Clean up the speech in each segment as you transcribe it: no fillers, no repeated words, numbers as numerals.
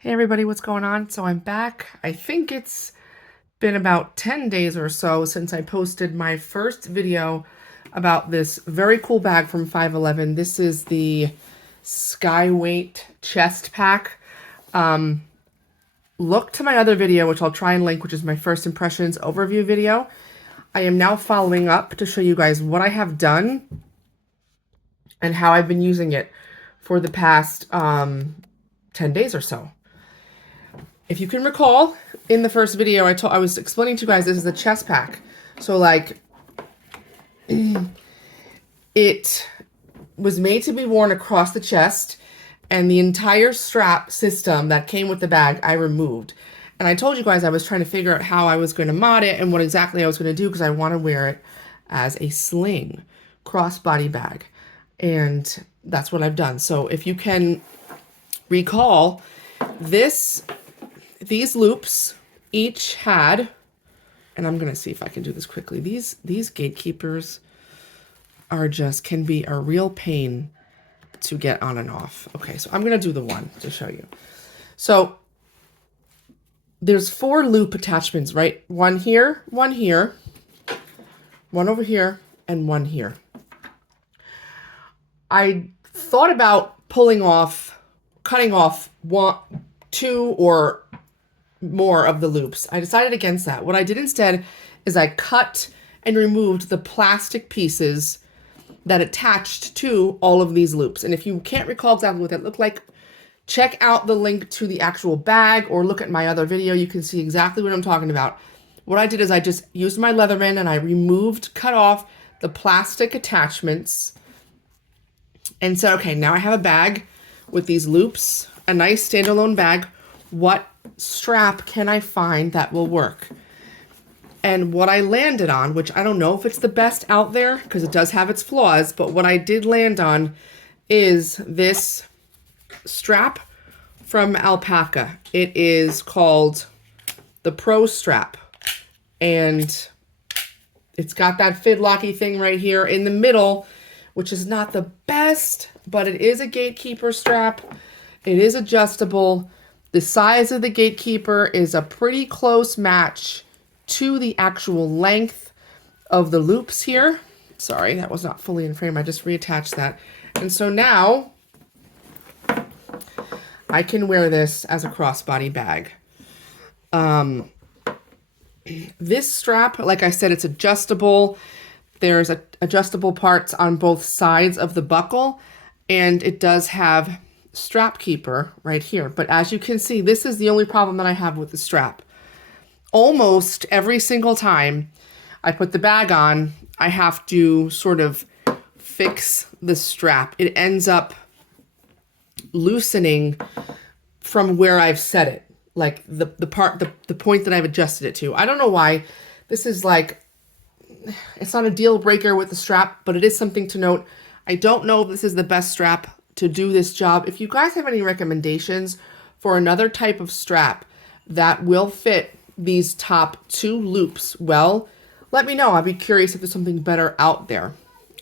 Hey everybody, what's going on? So I'm back. I think it's been about 10 days or so since I posted my first video about this very cool bag from 511. This is the Skyweight chest pack. Look to my other video, which I'll try and link, which is my first impressions overview video. I am now following up to show you guys what I have done and how I've been using it for the past 10 days or so. If you can recall, in the first video, I was explaining to you guys this is a chest pack. So like, it was made to be worn across the chest, and the entire strap system that came with the bag, I removed. And I told you guys I was trying to figure out how I was going to mod it and what exactly I was going to do because I want to wear it as a sling crossbody bag. And that's what I've done. So if you can recall, these loops each had, and I'm going to see if I can do this quickly. These gatekeepers can be a real pain to get on and off. Okay, so I'm going to do the one to show you. So there's 4 loop attachments, right? One here, one over here, and one here. I thought about cutting off 2 or more of the loops. I decided against that. What I did instead is I cut and removed the plastic pieces that attached to all of these loops. And if you can't recall exactly what that looked like, check out the link to the actual bag or look at my other video. You can see exactly what I'm talking about. What I did is I just used my Leatherman and I cut off the plastic attachments and said, okay, now I have a bag with these loops, a nice standalone bag. What strap can I find that will work? And what I landed on, which I don't know if it's the best out there because it does have its flaws, but what I did land on is this strap from Alpaca. It is called the Pro Strap, and it's got that fidlocky thing right here in the middle, which is not the best, but it is a gatekeeper strap. It is adjustable. The size of the gatekeeper is a pretty close match to the actual length of the loops here. Sorry, that was not fully in frame. I just reattached that. And so now I can wear this as a crossbody bag. This strap, like I said, it's adjustable. There's adjustable parts on both sides of the buckle, and it does have strap keeper right here. But as you can see, this is the only problem that I have with the strap. Almost every single time I put the bag on, I have to sort of fix the strap. It ends up loosening from where I've set it, like the point that I've adjusted it to. I don't know why. This is like, it's not a deal breaker with the strap, but it is something to note. I don't know if this is the best strap to do this job. If you guys have any recommendations for another type of strap that will fit these top 2 loops well, let me know. I'd be curious if there's something better out there.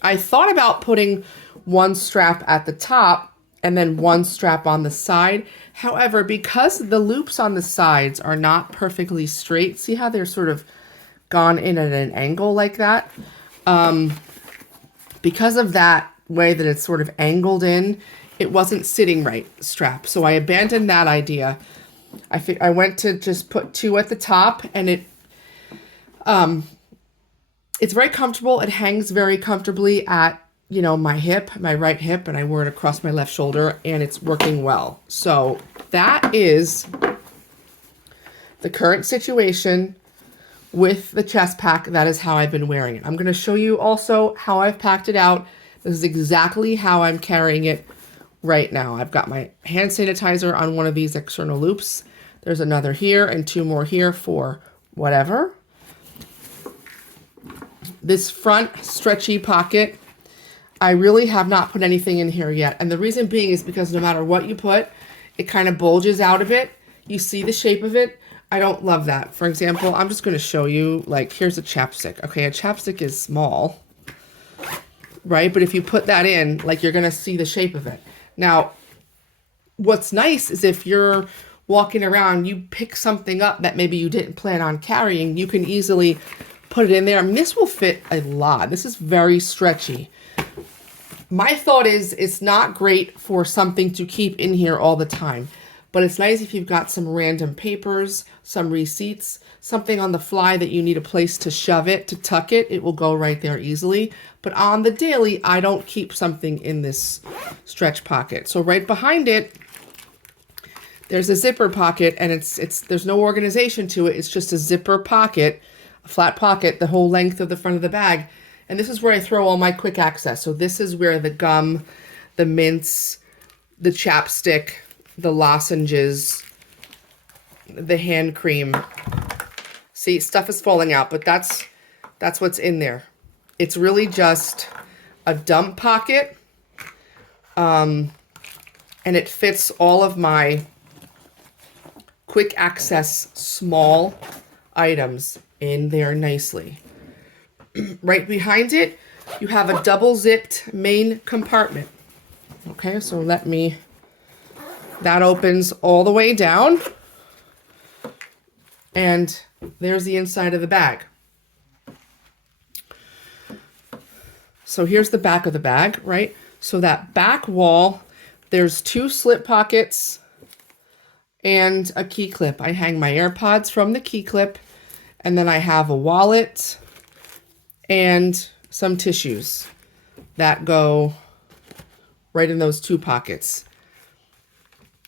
I thought about putting one strap at the top and then one strap on the side. However, because the loops on the sides are not perfectly straight, see how they're sort of gone in at an angle like that? Because of that way that it's sort of angled in, it wasn't sitting right, strap. So I abandoned that idea. I went to just put 2 at the top, and it's very comfortable. It hangs very comfortably at, my hip, my right hip, and I wear it across my left shoulder, and it's working well. So that is the current situation with the chest pack. That is how I've been wearing it. I'm going to show you also how I've packed it out. This is exactly how I'm carrying it right now. I've got my hand sanitizer on one of these external loops. There's another here and 2 more here for whatever. This front stretchy pocket, I really have not put anything in here yet. And the reason being is because no matter what you put, it kind of bulges out of it. You see the shape of it. I don't love that. For example, I'm just going to show you, like, here's a chapstick. Okay, a chapstick is small, right? But if you put that in, like, you're going to see the shape of it. Now, what's nice is if you're walking around, you pick something up that maybe you didn't plan on carrying, you can easily put it in there. I mean, this will fit a lot. This is very stretchy. My thought is it's not great for something to keep in here all the time, but it's nice if you've got some random papers, some receipts, something on the fly that you need a place to shove it, to tuck it. It will go right there easily. But on the daily, I don't keep something in this stretch pocket. So right behind it, there's a zipper pocket, and there's no organization to it. It's just a zipper pocket, a flat pocket, the whole length of the front of the bag. And this is where I throw all my quick access. So this is where the gum, the mints, the chapstick, the lozenges, the hand cream. See, stuff is falling out, but that's what's in there. It's really just a dump pocket. And it fits all of my quick access small items in there nicely. Right behind it, you have a double zipped main compartment. Okay, so that opens all the way down. And there's the inside of the bag. So here's the back of the bag, right? So that back wall, there's 2 slip pockets and a key clip. I hang my AirPods from the key clip, and then I have a wallet and some tissues that go right in those 2 pockets.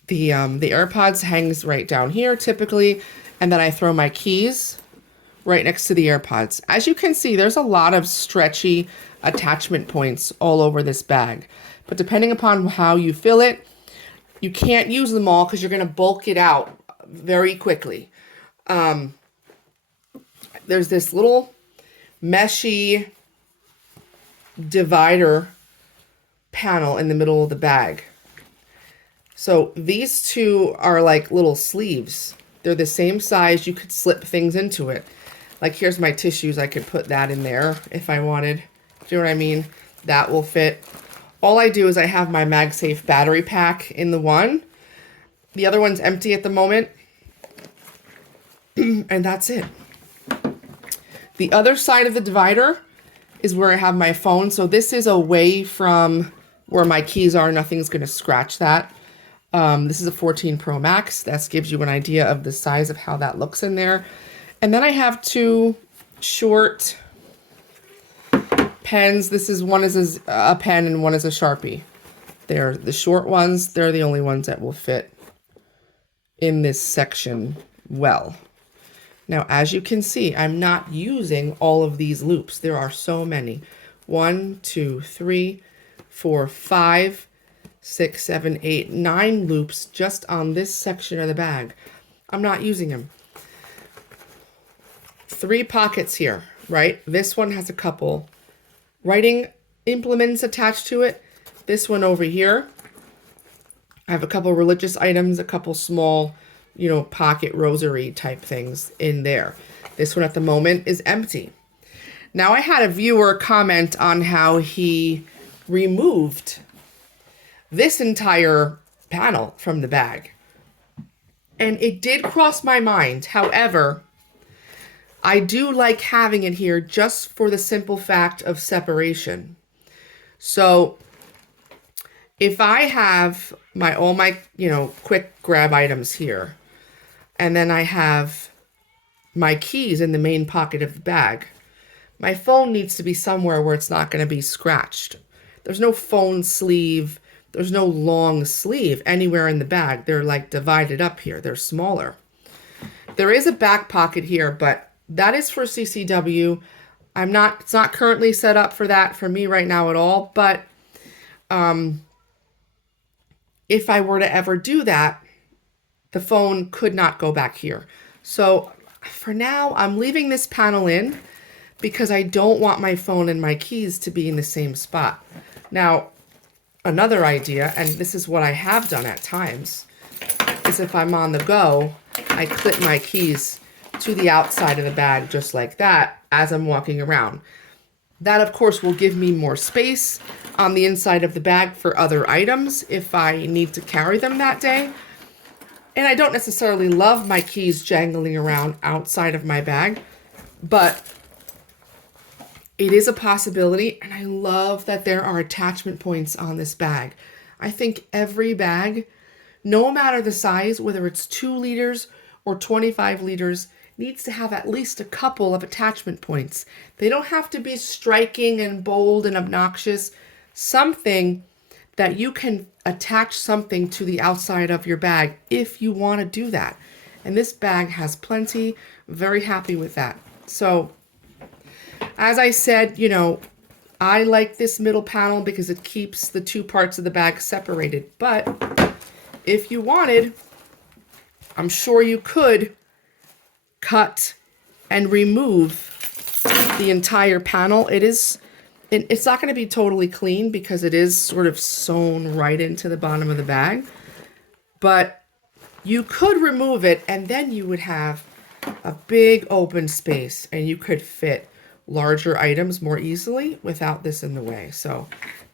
The AirPods hangs right down here typically, and then I throw my keys right next to the AirPods. As you can see, there's a lot of stretchy attachment points all over this bag. But depending upon how you fill it, you can't use them all because you're going to bulk it out very quickly. There's this little meshy divider panel in the middle of the bag. So these 2 are like little sleeves. They're the same size. You could slip things into it. Like here's my tissues. I could put that in there if I wanted. Do you know what I mean? That will fit. All I do is I have my MagSafe battery pack in the one. The other one's empty at the moment. And that's it. The other side of the divider is where I have my phone. So this is away from where my keys are. Nothing's going to scratch that. This is a 14 Pro Max. That gives you an idea of the size of how that looks in there. And then I have 2 short pens. One is a pen and one is a Sharpie. They're the short ones. They're the only ones that will fit in this section well. Now, as you can see, I'm not using all of these loops. There are so many. 1, 2, 3, 4, 5, 6, 7, 8, 9 loops just on this section of the bag. I'm not using them. 3 pockets here, right? This one has a couple writing implements attached to it. This one over here, I have a couple religious items, a couple small, pocket rosary type things in there. This one at the moment is empty. Now I had a viewer comment on how he removed this entire panel from the bag. And it did cross my mind. However, I do like having it here just for the simple fact of separation. So if I have all my quick grab items here, and then I have my keys in the main pocket of the bag, my phone needs to be somewhere where it's not going to be scratched. There's no phone sleeve. There's no long sleeve anywhere in the bag. They're like divided up here. They're smaller. There is a back pocket here, but that is for CCW. It's not currently set up for that for me right now at all. But if I were to ever do that, the phone could not go back here. So for now, I'm leaving this panel in because I don't want my phone and my keys to be in the same spot. Now, another idea, and this is what I have done at times, is if I'm on the go, I clip my keys to the outside of the bag just like that as I'm walking around. That, of course, will give me more space on the inside of the bag for other items if I need to carry them that day. And I don't necessarily love my keys jangling around outside of my bag, but it is a possibility, and I love that there are attachment points on this bag. I think every bag, no matter the size, whether it's 2 liters or 25 liters, needs to have at least a couple of attachment points. They don't have to be striking and bold and obnoxious. Something that you can attach something to the outside of your bag if you want to do that. And this bag has plenty. Very happy with that. So, as I said, you know, I like this middle panel because it keeps the 2 parts of the bag separated. But if you wanted, I'm sure you could cut and remove the entire panel. It's not going to be totally clean because it is sort of sewn right into the bottom of the bag. But you could remove it, and then you would have a big open space, and you could fit larger items more easily without this in the way. So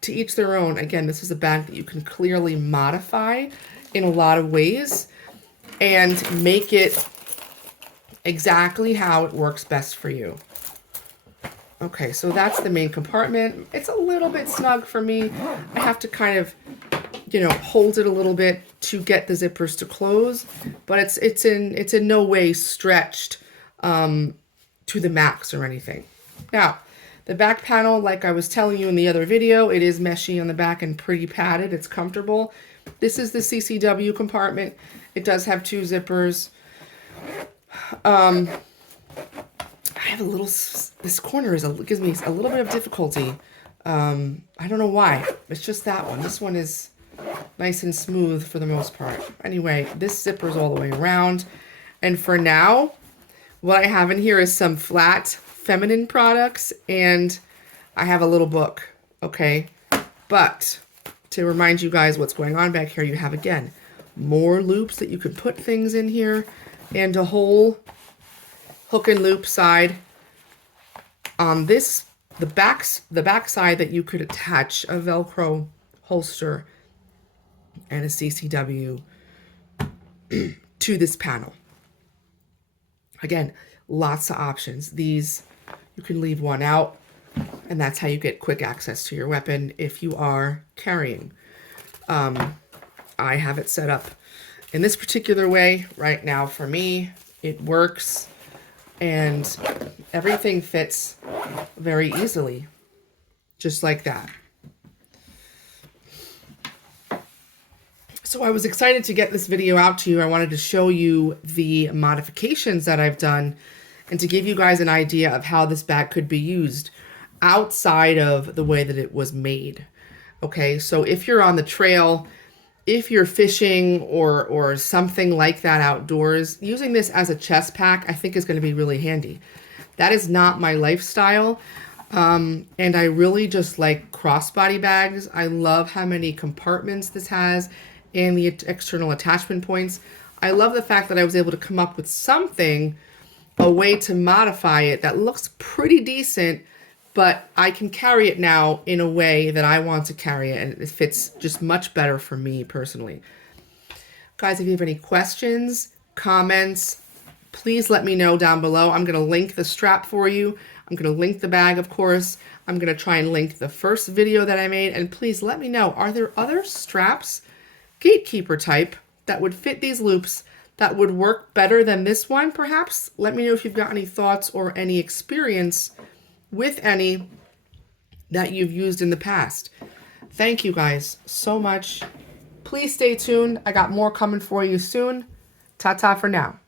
to each their own. Again, this is a bag that you can clearly modify in a lot of ways and make it exactly how it works best for you. Okay, so that's the main compartment. It's a little bit snug for me. I have to kind of, you know, hold it a little bit to get the zippers to close, but it's in no way stretched to the max or anything. Now, the back panel, like I was telling you in the other video, it is meshy on the back and pretty padded. It's comfortable. This is the CCW compartment. It does have 2 zippers. I have a little, this corner gives me a little bit of difficulty. I don't know why. It's just that one. This one is nice and smooth for the most part. Anyway, this zipper's all the way around. And for now, what I have in here is some flat feminine products, and I have a little book, okay? But to remind you guys what's going on back here, you have, again, more loops that you could put things in here, and a whole hook and loop side on this, the back side that you could attach a Velcro holster and a CCW to this panel. Again, lots of options. These, you can leave one out, and that's how you get quick access to your weapon if you are carrying. I have it set up in this particular way right now. For me, it works, and everything fits very easily, just like that. So I was excited to get this video out to you. I wanted to show you the modifications that I've done and to give you guys an idea of how this bag could be used outside of the way that it was made. Okay, so if you're on the trail, if you're fishing or something like that outdoors, using this as a chest pack, I think is going to be really handy. That is not my lifestyle. And I really just like crossbody bags. I love how many compartments this has and the external attachment points. I love the fact that I was able to come up with something, a way to modify it that looks pretty decent, but I can carry it now in a way that I want to carry it, and it fits just much better for me personally. Guys, if you have any questions, comments, please let me know down below. I'm going to link the strap for you. I'm going to link the bag, of course. I'm going to try and link the first video that I made, and please let me know, are there other straps, gatekeeper type, that would fit these loops that would work better than this one, perhaps? Let me know if you've got any thoughts or any experience with any that you've used in the past. Thank you guys so much. Please stay tuned. I got more coming for you soon. Ta-ta for now.